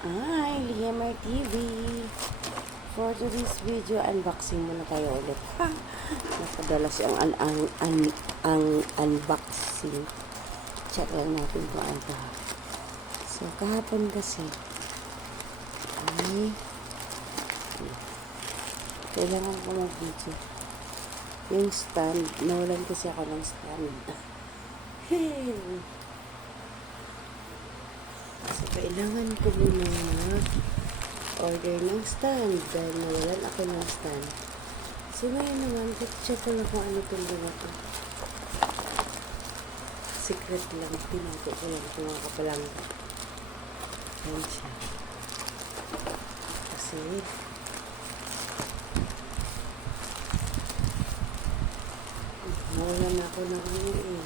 Hi, Liamar TV. For today's video, unboxing muna tayo ulit. Ha! Napadalas yung unboxing. Check lang natin kung ano. So, kahapon kasi ay kailangan ko mag-video. Yung stand, nawalan kasi ako ng stand. Hey! So, kailangan ko muna order ng stand dahil nawalan ako ng stand. So, ngayon naman, check ko lang kung ano itong mga to. Secret lang, tinato ko lang kung mga kapalang. Ayan siya. Kasi, nawalan ako ng ano eh.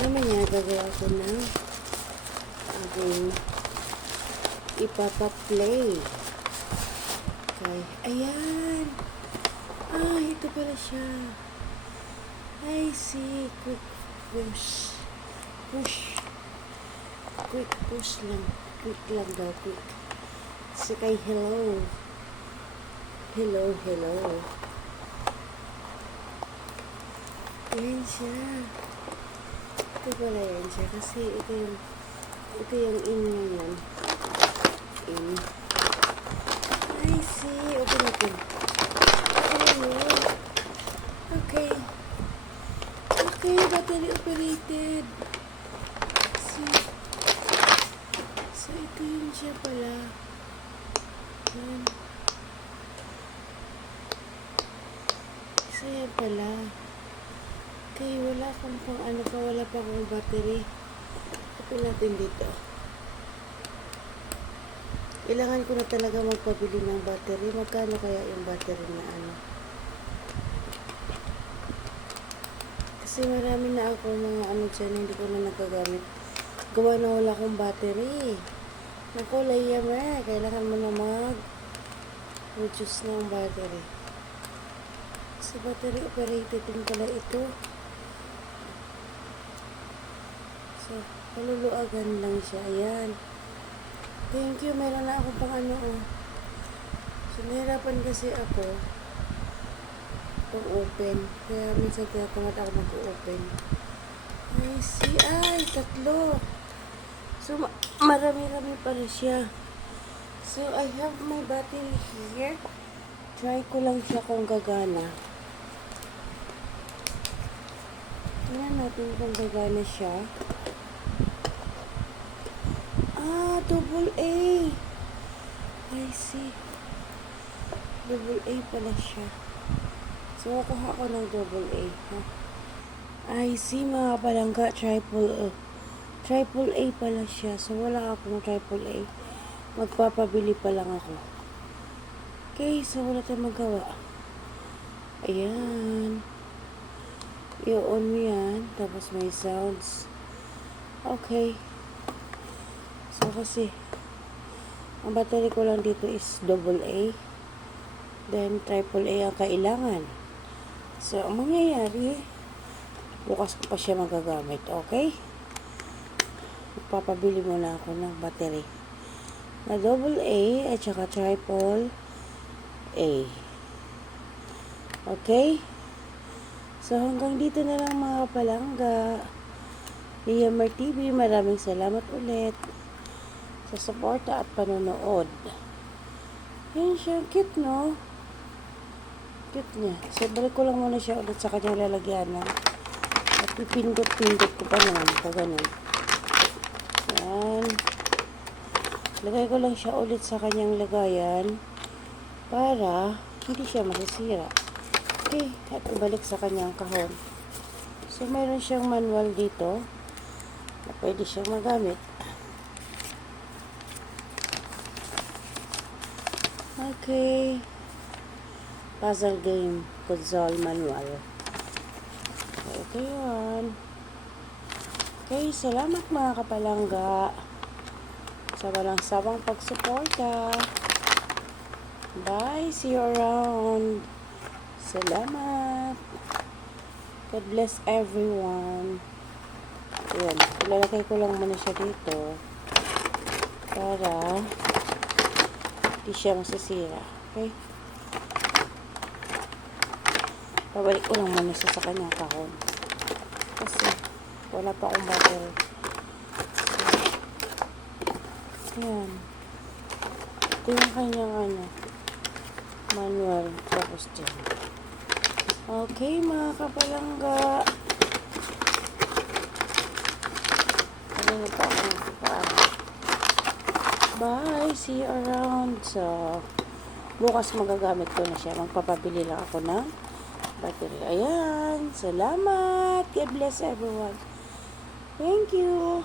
Mamaya gagawa ko ng aking ipapa-play. Okay. Ayan! Ito pala siya. I see. Quick push. Quick push lang. Quick lang daw. Quick. So kay hello. Hello. Ayan siya. Ito pala yan siya. Kasi ito yung in ngayon. In. I see. Open natin. Okay. Battery operated. See. So, ito yun siya pala. Yan. So, yan pala. Okay, wala kang pang ano pa, wala pa akong battery. Open natin dito. Kailangan ko na talaga magpabili ng battery. Magkano kaya yung battery na ano? Kasi marami na ako mga ano dyan, hindi ko na nagagamit. Gawa na wala akong battery. Naku, Liamar, kailangan mo na mag-reduce ng battery. Sa battery operated din pala ito. So, paluluagan lang siya. Ayan. Thank you. Meron na ako pang ano. So, nahirapan kasi ako pang open. Kaya minsan tinatamad ako mag-open. I see. Ay, 3. So, marami-rami pala siya. So, I have my battery here. Try ko lang siya kung gagana. Tingnan natin kung gagana siya. AA. I see. AA pala siya. So, kuha ko ng AA. I see mga palangga. AAA pala siya. So, wala akong AAA. Magpapabili pa lang ako. Okay, so wala tayong magawa. Ayan. I-on mo yan. Tapos may sounds. Okay. So, kasi ang battery ko lang dito is AA. Then, AAA ang kailangan. So, ang mangyayari, bukas ko pa siya magagamit. Okay? Magpapabili muna ako ng battery na AA at saka AAA. Okay? So, hanggang dito na lang mga palangga. Liamar TV, maraming salamat ulit sa suporta at panonood. Yan siya. Cute, no? Cute niya. So, balik ko lang muna siya ulit sa kanyang lalagyanan. At pipindot-pindot ko pa naman. Ganun. Yan. Lagay ko lang siya ulit sa kanyang lagayan para hindi siya masisira. Okay. At ibalik sa kanyang kahon. So, mayroon siyang manual dito na pwede siyang magamit. Okay. Puzzle game. Console manual. Okay yun. Okay. Salamat mga kapalangga sa walang sawang pagsuporta. Bye. See you around. Salamat. God bless everyone. Ayan. Ilalagay ko lang muna siya dito. para di siya masisira. Okay? Pabalik ko lang muna siya sa kanyang kahon. Kasi wala pa akong battery. So, yan. Ito yung kanyang manual. Tapos dyan. Okay, mga kapalangga. Ano pa ako bye. See you around. So, bukas magagamit ko na siya. Magpapabili lang ako ng battery. Ayan. Salamat. God bless everyone. Thank you.